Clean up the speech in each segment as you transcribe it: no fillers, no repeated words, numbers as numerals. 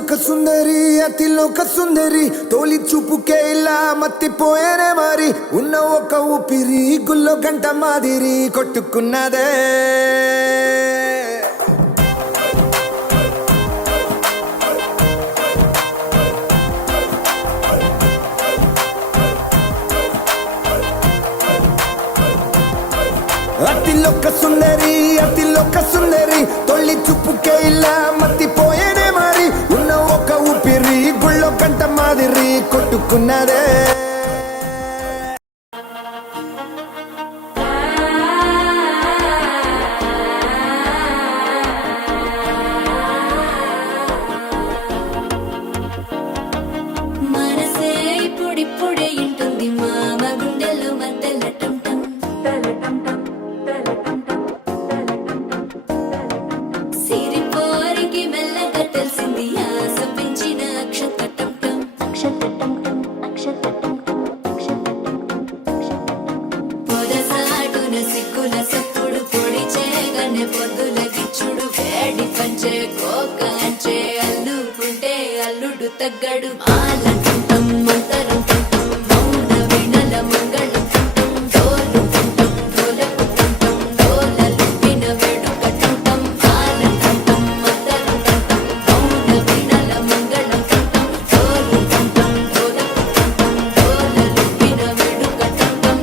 అతిలోక సుందరి అతిలోక సుందరి తోలి చూపుకే ఇలా మత్తిపోయేనే మరి ఉన్న ఒక ఊపిరి గుల్లో గంట మాదిరి కొట్టుకున్నదే అతిలోక సుందరి తొలి చూపుకే ఇలా మత్తిపోయేనే మరి ఉన్న ఒక ఊపిరి గుళ్ళో గంట మాదిరి కొట్టుకున్నదే మనసే ఇప్పుడిప్పుడే ఇంటుంది మామ గుండెల్లో మధ్యలటం సిరిపోరికి మెల్లగా తెలిసింది ఆశ పెంచిన అక్షతటం పొదసాటున సిగ్గుల సప్పుడు పొడి చేయగానే పొద్దుల గిచ్చుడు వేడి పంచే కోక అంచే అల్లుకుంటే అల్లుడు తగ్గడు మాలంటుంటం మంతరం మౌన వినల మంగళం డోలు డోలకు డోలలు విన వేడుకటం మాలంటుంటం మంతరం మౌన వినల మంగళం డోలు డోలకు డోలలు విన వేడుకటం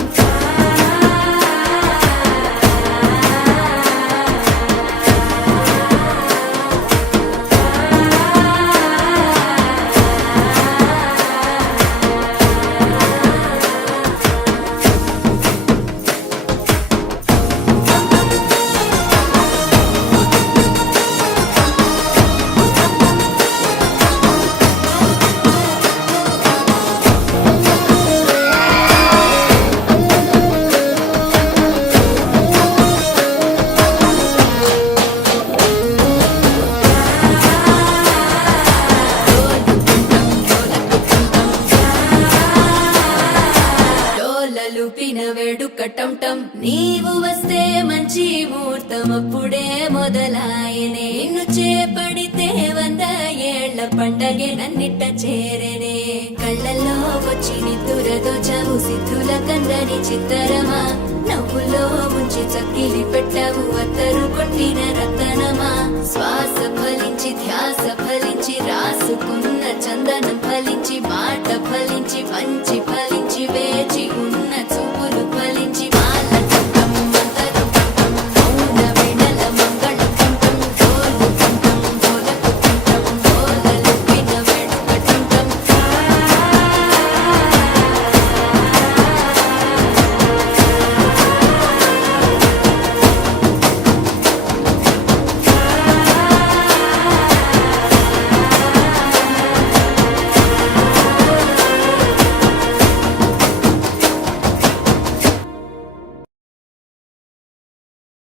డోలలుపిన వేడుకటం నీవు వస్తే మంచి ముహూర్తం అప్పుడే మొదలాయనే నిన్ను చేపడితే 100 ఏళ్ల పండగే నన్నిట్ట చేరనే కళ్ళల్లో వచ్చి నిద్దురదో చావు సిద్ధుల కందని చిత్తరమా నవ్వులో ముంచి చక్కిలి పెట్టావు అత్తరు కొట్టిన రతనమా శ్వాస ఫలించి ధ్యాస ఫలించి రాసుకున్న చందనం ఫలించి మాట ఫలించి మంచి